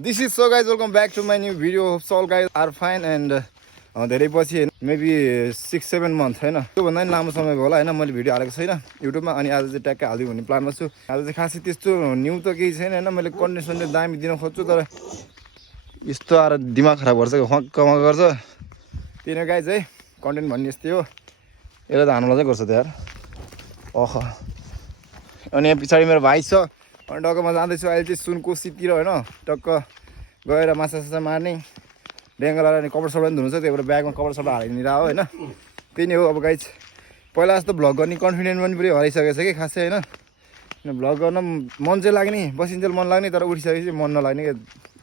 This is so guys, welcome back to my new video. Hope all guys are fine and धेरै पछि maybe 6-7 month हैन त्योभन्दा पनि लामो समय भयो होला हैन मैले भिडियो हालेको छैन युट्युबमा अनि आज चाहिँ ट्याक्कै हालिदिउँ भन्ने प्लानमा छु। आज चाहिँ खासै त्यस्तो न्यू त केही छैन हैन मैले कन्डिसनले दामी दिन खोज्छु तर यस्तो आएर दिमाग खराब गर्छ कमा गर्छ त्यही नै गाइज है कन्टेन्ट भन्ने यस्तै हो यसलाई त हान्नुलाई चाहिँ गर्छ त यार अह अनि यहाँ पछाडि मेरो भाइ छ अनि टक्कमा जाँदैछु अहिले चाहिँ सुनकोसीतिर हैन टक्क गएर माछा मार्ने ड्याङ्गा लगाएर अनि कपडा सपडा पनि धुनुहुन्छ त्यही भएर ब्यागमा कपडा सपडा हालिदिएर हो होइन त्यही नै हो। अब गाइज पहिला जस्तो भ्लग गर्ने कन्फिडेन्ट पनि पुरै हराइसकेको छ कि खासै होइन भ्लग गर्न मन चाहिँ लाग्ने बसिन्जेल मन लाग्ने तर उठिसकेपछि मन नलाग्ने क्या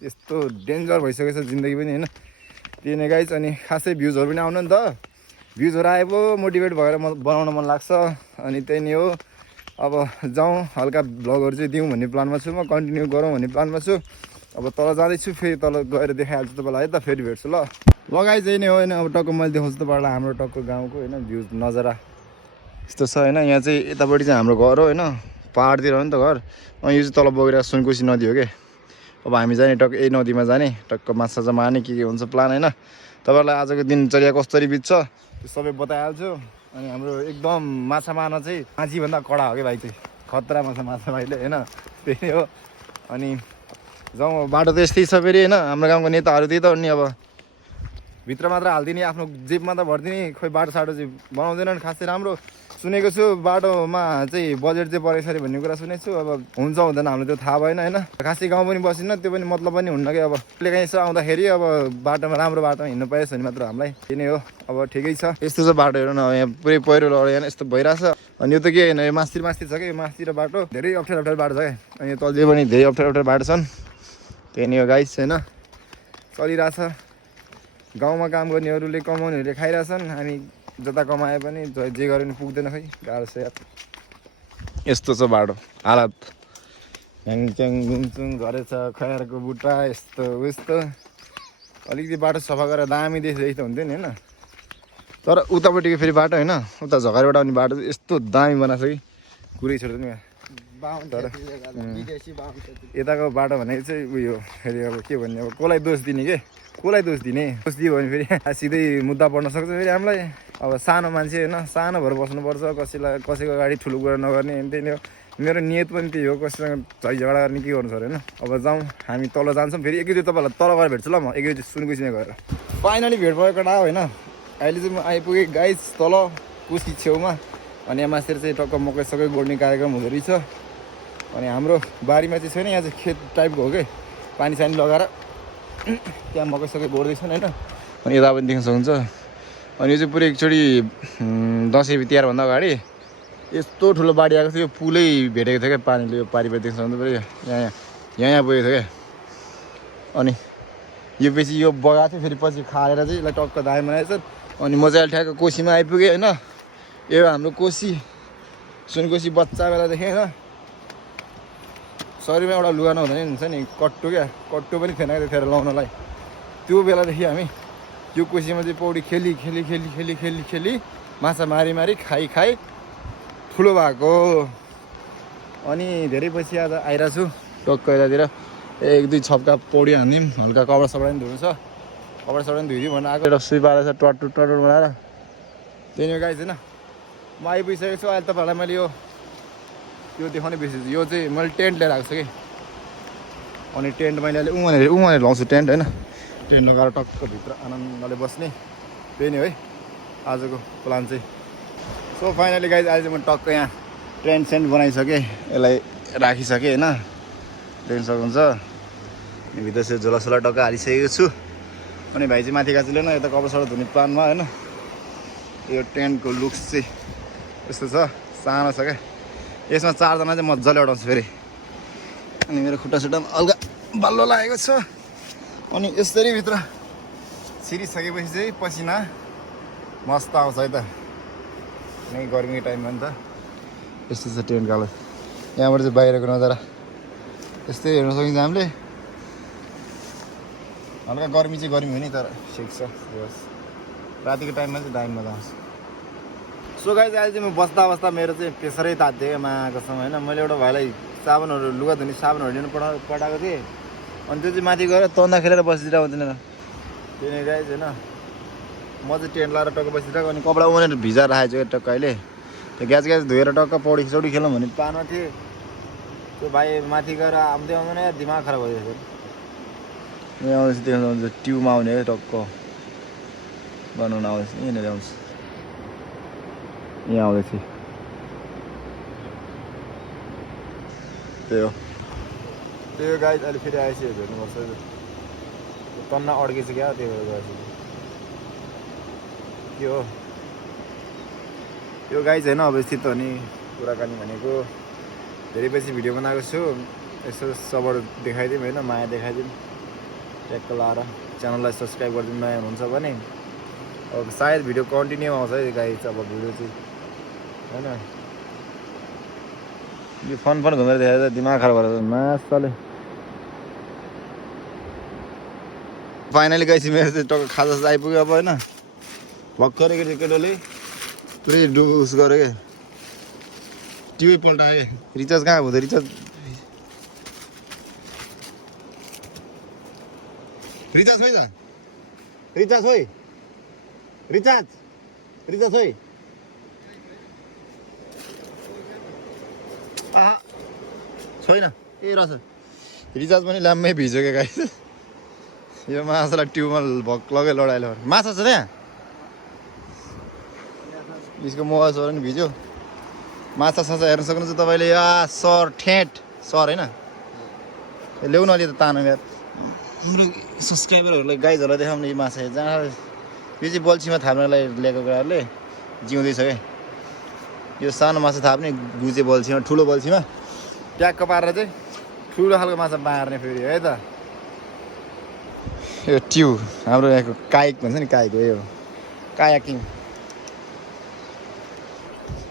यस्तो डेन्जर भइसकेको छ जिन्दगी पनि होइन त्यही नै गाइज अनि खासै भ्युजहरू पनि आउनु नि त भ्युजहरू आए पो मोटिभेट भएर बनाउन मन लाग्छ अनि त्यही नै हो। अब जाउँ हल्का भ्लगहरू चाहिँ दिउँ भन्ने प्लानमा छु म कन्टिन्यू गरौँ भन्ने प्लानमा छु। अब तल जाँदैछु फेरि तल गएर देखाइहाल्छु तपाईँलाई है त फेरि भेट्छु ल लगाइ चाहिँ नै हो होइन अब टक्क मैले देखाउँछु तपाईँलाई हाम्रो टक्क गाउँको होइन भ्यू नजारा यस्तो छ होइन यहाँ चाहिँ यतापट्टि चाहिँ हाम्रो घर हो होइन पाहाडतिर हो नि त घर अनि यो चाहिँ तल बगेर सुनकोसी नदी हो क्या अब हामी जाने टक्क यही नदीमा जाने टक्क माछा मार्ने के हुन्छ प्लान होइन तपाईँहरूलाई आजको दिनचर्या कसरी बित्छ त्यो सबै बताइहाल्छु। अनि हाम्रो एकदम माछा मार्न चाहिँ माछीभन्दा कडा हो क्या भाइ चाहिँ खतरा माछा भाइले होइन त्यही नै हो। अनि जाउँ बाटो त यस्तै छ फेरि होइन हाम्रो गाउँको नेताहरू त्यही त हो नि अब भित्र मात्र हालिदिने आफ्नो जेबमा त भरिदिने खोइ बाटो साटो चाहिँ बनाउँदैनन् खासै राम्रो सुनेको छु बाटोमा चाहिँ बजेट चाहिँ परेको छ अरे भन्ने कुरा सुनेको छु अब हुन्छ हुँदैन हामीलाई त्यो थाहा भएन होइन खासै गाउँ पनि बसिन्न त्यो पनि मतलब पनि हुन्न कि अब कहिले काहीँ यसो आउँदाखेरि अब बाटोमा राम्रो बाटोमा हिँड्नु पाएछ भने मात्र हामीलाई त्यही नै हो। अब ठिकै छ यस्तो छ बाटो हेर्नु न यहाँ पुरै पहिरो लड्यो यहाँ यस्तो भइरहेछ अनि यो त के होइन यो मास्तिर छ कि मास्तिर बाटो धेरै अप्ठ्यारो बाटो छ क्या अनि यो तलतिर पनि धेरै अप्ठ्यारो बाटो छन् त्यही नै हो गाइस होइन चलिरहेछ गाउँमा काम गर्नेहरूले कमाउनेहरूले खाइरहेछन् हामी जता कमाए पनि जे गरे पनि पुग्दैन खै गाह्रो छ यार यस्तो छ बाटो हालत ह्याङच्याङ घुमचुङ झरेछ खयरको बुट्टा यस्तो उस्तो अलिकति बाटो सफा गरेर दामी देखेको त हुन्थ्यो नि होइन तर उतापट्टिको फेरि बाटो होइन उता झगरबाट आउने बाटो यस्तो दामी बनाएको छ कि कुरै छोड्दैन यहाँ तर यताको बाटो भनेको चाहिँ उयो फेरि अब के भन्ने अब कसलाई दोष दिने के कसलाई दोष दिने दोष दियो भने फेरि सिधै मुद्दा पर्न सक्छ फेरि हामीलाई अब सानो मान्छे होइन सानो भएर बस्नुपर्छ कसैको अगाडि ठुलो कुरा नगर्ने त्यही नै हो मेरो नियत पनि त्यही हो कसैसँग झै झगडा गर्ने के गर्नु छ होइन। अब जाउँ हामी तल जान्छौँ फेरि एकैचोटि तपाईँलाई तल गएर भेट्छु ल म एकैचोटि सुनकोसीमा गएर फाइनली भेट भएको केटा होइन अहिले चाहिँ म आइपुगेँ गाइस तल कोसी छेउमा अनि यहाँ मासेर चाहिँ टक्क मकै सबै गोड्ने कार्यक्रम हुँदो रहेछ अनि हाम्रो बारीमा चाहिँ छैन यहाँ चाहिँ खेत टाइपको हो कि पानी सानी लगाएर त्यहाँ मकै सबै गोड्दैछन् होइन अनि यता पनि देख्न सक्नुहुन्छ अनि यो चाहिँ पुरै एकचोटि दसैँ तिहारभन्दा अगाडि यस्तो ठुलो बाढी आएको थियो यो पुलै भेटेको थियो क्या पानीले यो पारिबाट देख्न सक्नुहुन्छ पुरै यहाँ पुगेको थियो क्या अनि यो बेसी यो बगाएको थियो फेरि पछि खाएर चाहिँ यसलाई टक्क दामी बनाएछ अनि म चाहिँ अहिले ठ्याक्क कोसीमा आइपुगेँ होइन यो हाम्रो कोसी सुनकोसी बच्चा बेलादेखि होइन शरीरमा एउटा लुगा नहुँदैन हुन्छ नि कट्टु क्या कट्टु पनि थिएन त्यतिखेर लाउनलाई त्यो बेलादेखि हामी यो कोसीमा चाहिँ पौडी खेली माछा मारी खाई ठुलो भएको अनि धेरै पछि आज आइरहेको छु टक्क यतातिर 1-2 छप्का पौडी हान्दिउँ हल्का कपडा सपडा पनि धुनु छ कपडा सपडा पनि धुइदिउँ भनेर आएको एउटा सुई पारेको छ टट बनाएर त्यही नै गाइस होइन म आइपुगिसकेको छु अहिले तपाईँहरूलाई मैले यो देखाउने बिर्सेछु यो चाहिँ मैले टेन्ट लिएर आएको छु कि अनि टेन्ट मैले अहिले उमानेर लाउँछु टेन्ट होइन टेन्ट लगाएर टक्क भित्र आनन्दले बस्ने त्यही नै है आजको प्लान चाहिँ। सो फाइनली गाइज अहिले चाहिँ म टक्क यहाँ टेन्ट सेन्ट बनाइसकेँ यसलाई राखिसकेँ होइन देख्न सक्नुहुन्छ अनि भित्र चाहिँ झोलासोला टक्क हालिसकेको छु अनि भाइ चाहिँ माथि गाछीले न यता कपडा सडा धुने प्लानमा होइन यो टेन्टको लुक्स चाहिँ यस्तो छ सानो छ क्या यसमा 4 जना चाहिँ मजाले अटाउँछु फेरि अनि मेरो खुट्टा सुट्टामा हल्का बल्लो लागेको छ अनि यसरी भित्र छिरिसकेपछि चाहिँ पसिना मस्त आउँछ है त नै गर्मीको टाइममा नि त यस्तो छ टेन्ट कालो यहाँबाट चाहिँ बाहिरको नजारा यस्तै हेर्न सकिन्छ हामीले हल्का गर्मी चाहिँ गर्मी हो नि तर ठिक छ रातिको टाइममा चाहिँ दामी मजा आउँछ। सो गाइस अहिले चाहिँ म बस्दा मेरो चाहिँ प्रेसरै तात्थ्यो क्या माको समय होइन मैले एउटा भाइलाई साबुनहरू लुगा धुने साबुनहरू लिनु पठाएको थिएँ अनि त्यो चाहिँ माथि गएर तन्दा खेलेर बसिदिएर हुँदैन र त्यो नै गाइज होइन म चाहिँ टेन्ट लाएर टक्क बसिरहेको अनि कपडा उनेर भिजाएर राखेको छु टक्क अहिले त्यो ग्यास धोएर टक्क पौडी सौडी खेलौँ भने प्लानमा थिएँ त्यो भाइ माथि गएर आउँदै आउँदैन यार दिमाग खराब भइरहेको छ यहाँ आउँदैछ त्यो ट्युबमा आउने है टक्क बनाउन आउँदैछ यहाँनिर आउँछ यहाँ आउँदैछ त्यही हो त्यो गाइज अहिले फेरि आएछ हेर्नुपर्छ तन्ना अड्केछ क्या त्यही भएर गएछ के हो यो गाइज होइन अब यस्तै त नि कुराकानी भनेको धेरै पछि भिडियो बनाएको छु यसो सपोर्ट देखाइदिउँ होइन माया देखाइदिउँ ट्याक्क लाएर च्यानललाई सब्सक्राइब गरिदिउँ नयाँ हुनुहुन्छ भने अब सायद भिडियो कन्टिन्यू आउँछ है गाइज अब भिडियो चाहिँ होइन यो फन घुमेर देखाएर दिमाग खराब भएर मासले फाइनली गएपछि मेरो चाहिँ टक्क खाजा आइपुग्यो अब होइन भर्खरै केटोले पुरै डुस गऱ्यो क्या टिभी पल्टायो क्या रिचार्ज कहाँ हुँदो रिचार्ज खोइ त रिचार्ज खोइ रिचार्ज खोइ छैन ए रहेछ रिचार्ज पनि ल्याम्मै भिज्यो क्या गाई यो माछालाई ट्युबमा भक लगाइ लडाइलो माछा छ त्यहाँ यसको मोबाइल सर पनि भिज्यो माछा साछा हेर्न सक्नुहुन्छ तपाईँले या सर ठेट सर होइन ल्याउनु अलि त तानो यार हाम्रो सब्सक्राइबरहरूलाई गाइजहरूलाई देखाउने यो माछा जहाँ यो चाहिँ बल्छीमा थाप्नलाई ल्याएको कुराहरूले जिउँदैछ क्या यो सानो माछा थाप्ने गुजे बल्छीमा ठुलो बल्छीमा ट्याक्क पारेर चाहिँ ठुलो खालको माछा मार्ने फेरि है त यो ट्यु हाम्रो यहाँको काइक भन्छ नि काइक हो यो कायाकिङ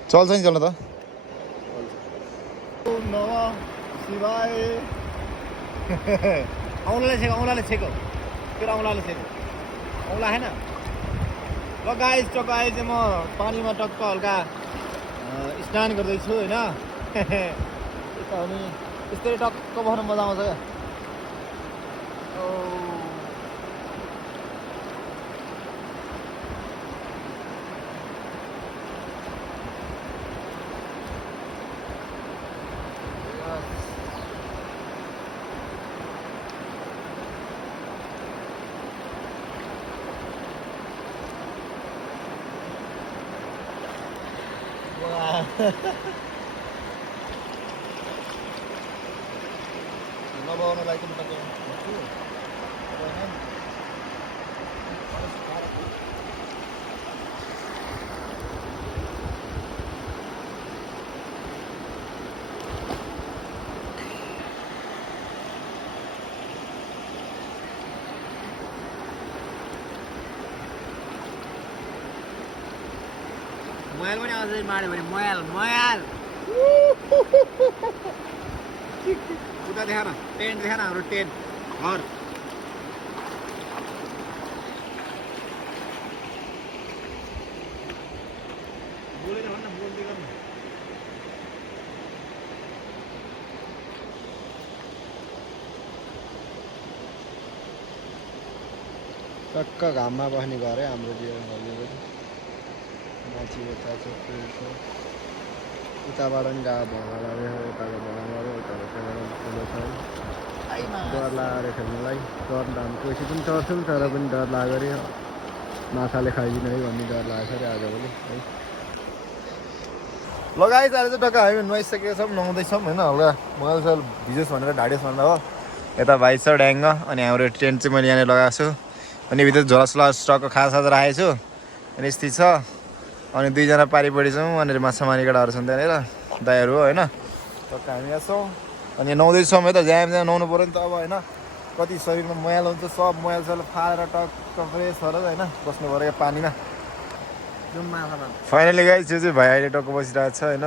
चल्छ नि चल्नु त औँलाले छेको फेरि औँलाले छेको औँला होइन ल गाइस टक्क आए चाहिँ म पानीमा टक्क हल्का स्नान गर्दैछु होइन अनि त्यस्तै टक्क बस्न मजा आउँछ क्या नबाउनलाई पनि मोबाइल पनि अझै माऱ्यो भने मोबाइल उता देखा न टेन्ट देखा न हाम्रो टेन्ट घर बोलेर भन्न बोल्दै गर्नु टक्क घाममा बस्ने घर है हाम्रो जीवन भन्ने मान्छे यता छ उताबाट पनि गएको भगा गऱ्यो यताको भगा गऱ्यो यताको ठुलो छ डर लागेर खेल्नुलाई डर पैसा पनि चढ्छौँ तर पनि डर लाग्यो अरे माछाले खाइदिनु है भन्ने डर लागेको छ अरे आजभोलि है लगाइस अहिले चाहिँ टक्क हामी नुहाइसकेका छौँ नुहाउँदैछौँ होइन हल्का मोबाइल सोबाइल भिजोस् भनेर ढाडियोस् भनेर हो यता भाइ छ ड्याङ्ग अनि हाम्रो टेन्ट चाहिँ मैले यहाँनिर लगाएको छु अनि भित्र झोलासोला टक्क खाजा राखेको छु अनि यस्तै छ अनि दुईजना पारिपट्टि छौँ अनि माछा मार्ने केटाहरू छन् त्यहाँनिर दाइहरू होइन टक्क हामी यहाँ छौँ अनि नुहाउँदैछौँ है त ज्याम नुहाउनु पऱ्यो नि त अब होइन कति शरीरमा मैला हुन्छ सब मैला सैला फालेर टक्क फ्रेस भएर होइन बस्नु पऱ्यो पानीमा फाइनली गाइस यो चाहिँ भाइ अहिले टक्क बसिरहेको छ होइन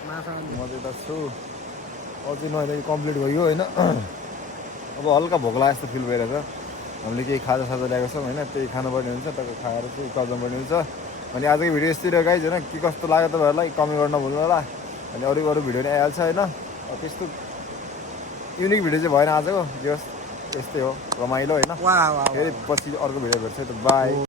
म चाहिँ यता छु अझै नहुँदाखेरि कम्प्लिट भयो होइन अब हल्का भोक लाग्यो जस्तो फिल भइरहेको छ हामीले केही खाजा साजा ल्याएको छौँ होइन त्यही खानुपर्ने हुन्छ टक्क खाएर चाहिँ उकाल्नुपर्ने हुन्छ अनि आजको भिडियो यस्तै रह्यो गाइस होइन के कस्तो लाग्यो तपाईँहरूलाई कमेन्ट गर्न नभुल्नु होला अनि अरू भिडियो नि आइहाल्छ होइन त्यस्तो युनिक भिडियो चाहिँ भएन आजको जस यस्तै हो रमाइलो होइन वाह वाह फेरि पछि अर्को भिडियो भेट्छ त बाई